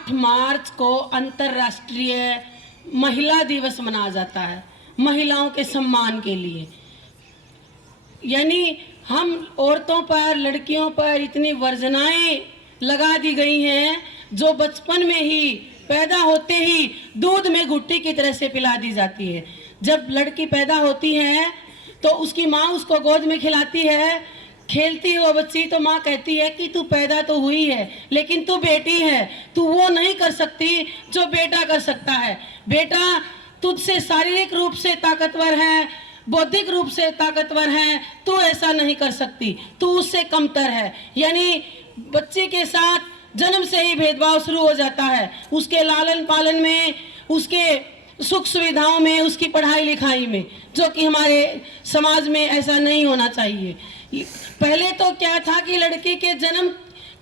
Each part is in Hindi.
8 मार्च को अंतर्राष्ट्रीय महिला दिवस मनाया जाता है, महिलाओं के सम्मान के लिए। यानी हम औरतों पर, लड़कियों पर इतनी वर्जनाएं लगा दी गई हैं जो बचपन में ही, पैदा होते ही दूध में घुट्टी की तरह से पिला दी जाती है। जब लड़की पैदा होती है तो उसकी माँ उसको गोद में खिलाती है, खेलती है वो बच्ची, तो माँ कहती है कि तू पैदा तो हुई है लेकिन तू बेटी है, तू वो नहीं कर सकती जो बेटा कर सकता है। बेटा तुझसे शारीरिक रूप से ताकतवर है, बौद्धिक रूप से ताकतवर है, तू ऐसा नहीं कर सकती, तू उससे कमतर है। यानी बच्चे के साथ जन्म से ही भेदभाव शुरू हो जाता है, उसके लालन पालन में, उसके सुख सुविधाओं में, उसकी पढ़ाई लिखाई में, जो कि हमारे समाज में ऐसा नहीं होना चाहिए। पहले तो क्या था कि लड़की के जन्म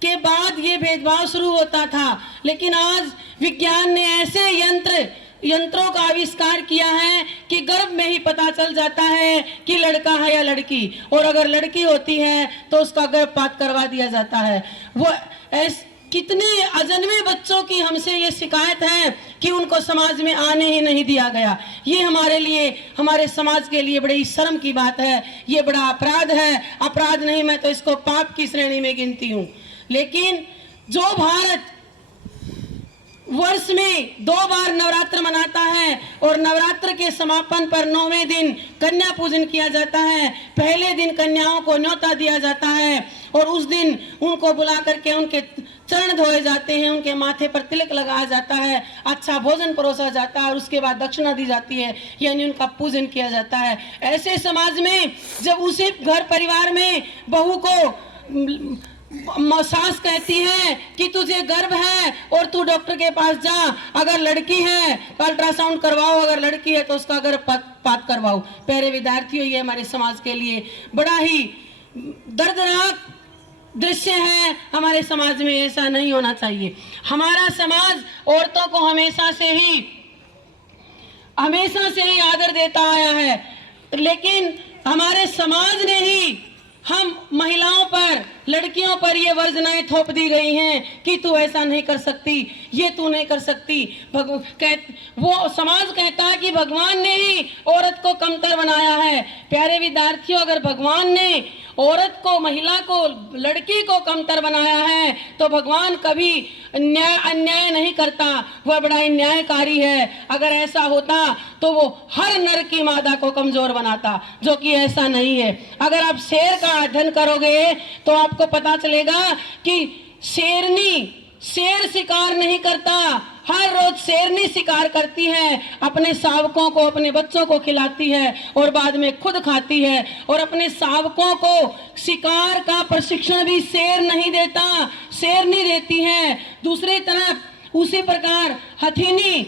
के बाद ये भेदभाव शुरू होता था, लेकिन आज विज्ञान ने ऐसे यंत्रों का आविष्कार किया है कि गर्भ में ही पता चल जाता है कि लड़का है या लड़की, और अगर लड़की होती है तो उसका गर्भपात करवा दिया जाता है। वो कितने अजन्मे बच्चों की हमसे ये शिकायत है कि उनको समाज में आने ही नहीं दिया गया। ये हमारे लिए, हमारे समाज के लिए बड़ी शर्म की बात है, ये बड़ा अपराध है। अपराध नहीं, मैं तो इसको पाप की श्रेणी में गिनती हूँ। लेकिन जो भारत वर्ष में 2 बार नवरात्र मनाता है और नवरात्र के समापन पर 9वें दिन कन्या पूजन किया जाता है, पहले दिन कन्याओं को न्योता दिया जाता है और उस दिन उनको बुला करके उनके चरण धोए जाते हैं, उनके माथे पर तिलक लगाया जाता है, अच्छा भोजन परोसा जाता है और उसके बाद दक्षिणा दी जाती है, यानी उनका पूजन किया जाता है। ऐसे समाज में जब उसी घर परिवार में बहू को सास कहती है कि तुझे गर्भ है और तू डॉक्टर के पास जा, अगर लड़की है तो अल्ट्रासाउंड करवाओ, अगर लड़की है तो उसका गर्भपात करवाओ। प्यारे विद्यार्थियों, ये हमारे समाज के लिए बड़ा ही दर्दनाक दृश्य है। हमारे समाज में ऐसा नहीं होना चाहिए। हमारा समाज औरतों को हमेशा से ही आदर देता आया है, लेकिन हमारे समाज ने ही हम महिलाओं पर, लड़कियों पर ये वर्जनाएं थोप दी गई हैं कि तू ऐसा नहीं कर सकती, ये तू नहीं कर सकती। वो समाज कहता है कि भगवान ने ही औरत को कमतर बनाया है। प्यारे विद्यार्थियों, अगर भगवान ने औरत को, महिला को, लड़की को कमतर बनाया है तो भगवान कभी अन्याय नहीं करता, वह बड़ा न्यायकारी है। अगर ऐसा होता तो वो हर नर की मादा को कमजोर बनाता, जो कि ऐसा नहीं है। अगर आप शेर का अध्ययन करोगे तो आपको पता चलेगा कि शेर शिकार नहीं करता, हर रोज शेरनी शिकार करती है, अपने शावकों को, अपने बच्चों को खिलाती है और बाद में खुद खाती है, और अपने शावकों को शिकार का प्रशिक्षण भी शेर नहीं देता, शेरनी देती है। दूसरी तरफ उसी प्रकार हाथी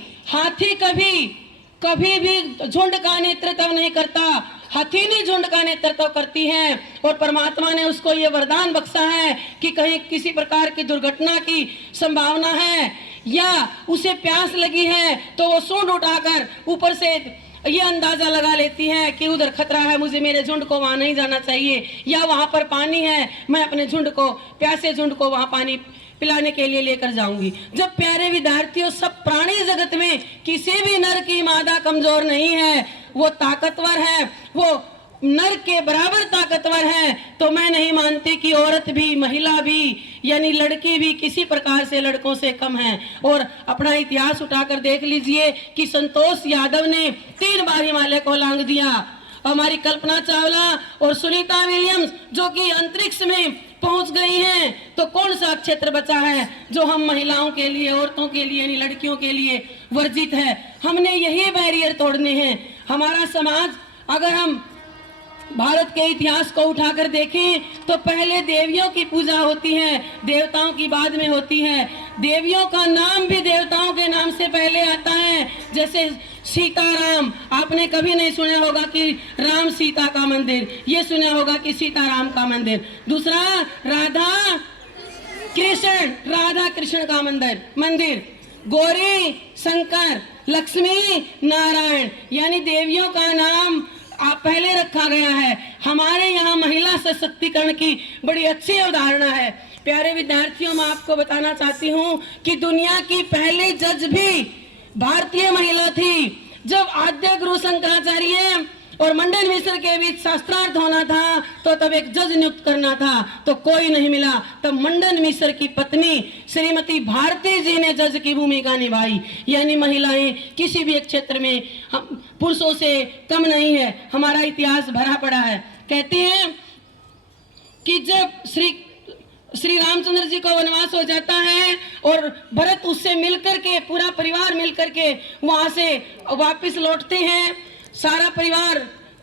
कभी भी झुंड का नेतृत्व नहीं करता, हथीनी झुंड का नेतृत्व करती है। और परमात्मा ने उसको ये वरदान बख्शा है कि कहीं किसी प्रकार की दुर्घटना की संभावना है या उसे प्यास लगी है तो वो सूंड उठाकर ऊपर से ये अंदाजा लगा लेती है कि उधर खतरा है, मुझे, मेरे झुंड को वहां नहीं जाना चाहिए, या वहां पर पानी है, मैं अपने झुंड को, प्यासे झुंड को वहां पानी पिलाने के लिए लेकर जाऊंगी। जब प्यारे विद्यार्थियों, सब प्राणी जगत में किसी भी नर की मादा कमजोर नहीं है, वो ताकतवर है, वो नर के बराबर ताकतवर है, तो मैं नहीं मानती कि औरत भी, महिला भी, यानी लड़की भी किसी प्रकार से लड़कों से कम है। और अपना इतिहास उठाकर देख लीजिए कि संतोष यादव ने 3 बार हिमालय को लांघ दिया। हमारी कल्पना चावला और सुनीता विलियम्स जो कि अंतरिक्ष में पहुंच गई हैं, तो कौन सा क्षेत्र बचा है जो हम महिलाओं के लिए, औरतों के लिए, यानी लड़कियों के लिए वर्जित है? हमने यही बैरियर तोड़ने हैं। हमारा समाज, अगर हम भारत के इतिहास को उठाकर देखें तो पहले देवियों की पूजा होती है, देवताओं की बाद में होती है। देवियों का नाम भी देवताओं के नाम से पहले आता है, जैसे सीताराम। आपने कभी नहीं सुना होगा कि राम सीता का मंदिर, ये सुना होगा कि सीताराम का मंदिर। दूसरा राधा कृष्ण का मंदिर। गौरी शंकर, लक्ष्मी नारायण, यानी देवियों का नाम पहले रखा गया है। हमारे यहाँ महिला सशक्तिकरण की बड़ी अच्छी अवधारणा है। प्यारे विद्यार्थियों, मैं आपको बताना चाहती हूँ कि दुनिया की पहली जज भी भारतीय महिला थी। जब आद्य गुरु शंकराचार्य और मंडन मिश्र के बीच शास्त्रार्थ होना था तो तब एक जज नियुक्त करना था, तो कोई नहीं मिला। तब मंडन मिश्र की पत्नी श्रीमती भारती जी ने जज की भूमिका निभाई। यानी महिलाएं किसी भी एक क्षेत्र में हम पुरुषों से कम नहीं है। हमारा इतिहास भरा पड़ा है। कहते हैं कि जब श्री रामचंद्र जी को वनवास हो जाता है और भरत उससे मिलकर के, पूरा परिवार मिलकर के वहां से वापस लौटते हैं, सारा परिवार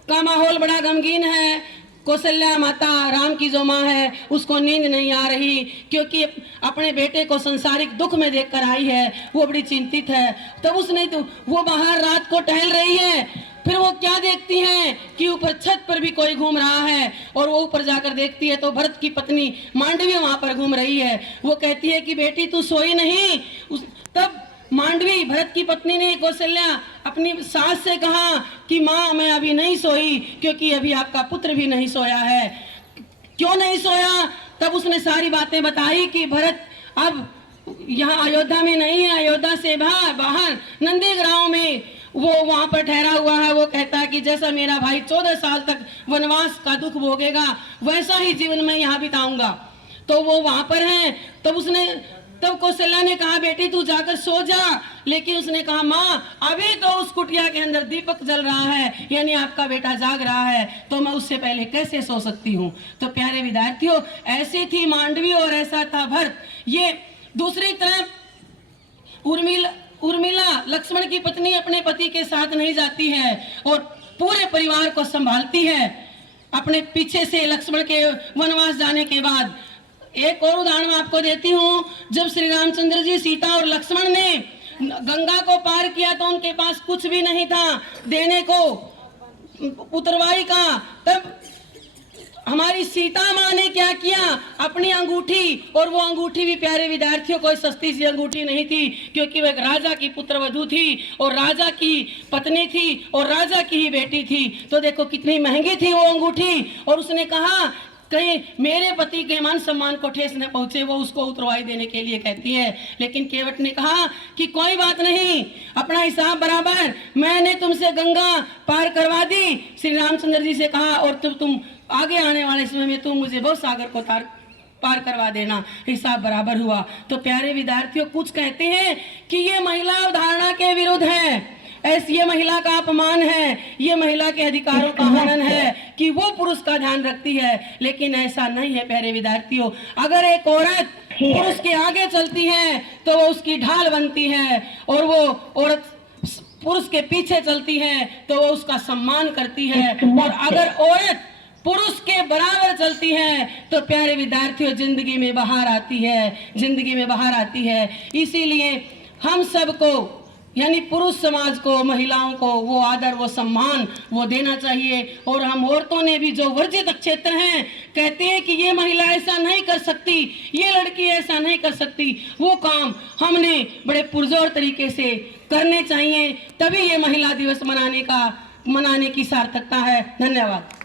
का माहौल बड़ा गमगीन है। कौशल्या माता, राम की जो माँ है, उसको नींद नहीं आ रही क्योंकि अपने बेटे को संसारिक दुख में देखकर आई है। वो बड़ी चिंतित है। तब उसने तो वो बाहर रात को टहल रही है। फिर वो क्या देखती हैं कि ऊपर छत पर भी कोई घूम रहा है, और वो ऊपर जाकर देखती है तो भरत की पत्नी मांडवी वहां पर घूम रही है। वो कहती है कि बेटी तू सोई नहीं। तब मांडवी, भरत की पत्नी ने, कौशल्या अपनी सास से कहा कि माँ मैं अभी नहीं सोई क्योंकि अभी आपका पुत्र भी नहीं सोया है। क्यों नहीं सोया? तब उसने सारी बातें बताई कि भरत अब यहाँ अयोध्या में नहीं है, अयोध्या से बाहर नंदीग्राम में वो वहां पर ठहरा हुआ है। वो कहता है कि जैसा मेरा भाई 14 साल तक वनवास का दुख भोगेगा वैसा ही जीवन में यहाँ बिताऊंगा। तो वो वहां पर है। तब कौशल्या ने कहा बेटी तू जाकर सो जा। लेकिन उसने कहा माँ अभी तो उस कुटिया के अंदर दीपक जल रहा है, यानी आपका बेटा जाग रहा है, तो मैं उससे पहले कैसे सो सकती हूँ। तो प्यारे विद्यार्थियों, ऐसी थी मांडवी और ऐसा था भरत। ये दूसरी तरफ उर्मिला लक्ष्मण की पत्नी अपने पति के साथ नहीं जाती है और पूरे परिवार को संभालती है अपने पीछे से लक्ष्मण के वनवास जाने के बाद। एक और उदाहरण आपको देती हूँ। जब श्री रामचंद्र जी, सीता और लक्ष्मण ने गंगा को पार किया तो उनके पास कुछ भी नहीं था देने को उत्तरवाई का। तब हमारी सीता माँ ने क्या किया, अपनी अंगूठी, और वो अंगूठी भी प्यारे विद्यार्थियों कोई सस्ती सी अंगूठी नहीं थी क्योंकि वह राजा की पुत्रवधू थी और राजा की पत्नी थी और राजा की ही बेटी थी। तो देखो कितनी महंगी थी वो अंगूठी। और उसने कहा कहीं मेरे पति के मान सम्मान को ठेस न पहुंचे, वो उसको उतरवाई देने के लिए कहती है। लेकिन केवट ने कहा कि कोई बात नहीं, अपना हिसाब बराबर, मैंने तुमसे गंगा पार करवा दी। श्री रामचंद्र जी से कहा और तुम आगे आने वाले समय में तुम मुझे बहुत सागर को पार करवा देना, हिसाब बराबर हुआ। तो प्यारे विद्यार्थियों, कुछ कहते हैं कि ये महिला अवधारणा के विरुद्ध है, ऐसी ये महिला का अपमान है, ये महिला के अधिकारों का हनन है कि वो पुरुष का ध्यान रखती है। लेकिन ऐसा नहीं है प्यारे विद्यार्थियों। अगर एक औरत पुरुष के आगे चलती है तो वो उसकी ढाल बनती है, और वो औरत पुरुष के पीछे चलती है तो वो उसका सम्मान करती है। और अगर औरत पुरुष के बराबर चलती है तो प्यारे विद्यार्थियों जिंदगी में बाहर आती है, जिंदगी में बाहर आती है। इसीलिए हम सबको, यानी पुरुष समाज को, महिलाओं को वो आदर, वो सम्मान वो देना चाहिए। और हम औरतों ने भी जो वर्जित क्षेत्र हैं, कहते हैं कि ये महिला ऐसा नहीं कर सकती, ये लड़की ऐसा नहीं कर सकती, वो काम हमने बड़े पुरजोर तरीके से करने चाहिए, तभी ये महिला दिवस मनाने की सार्थकता है। धन्यवाद।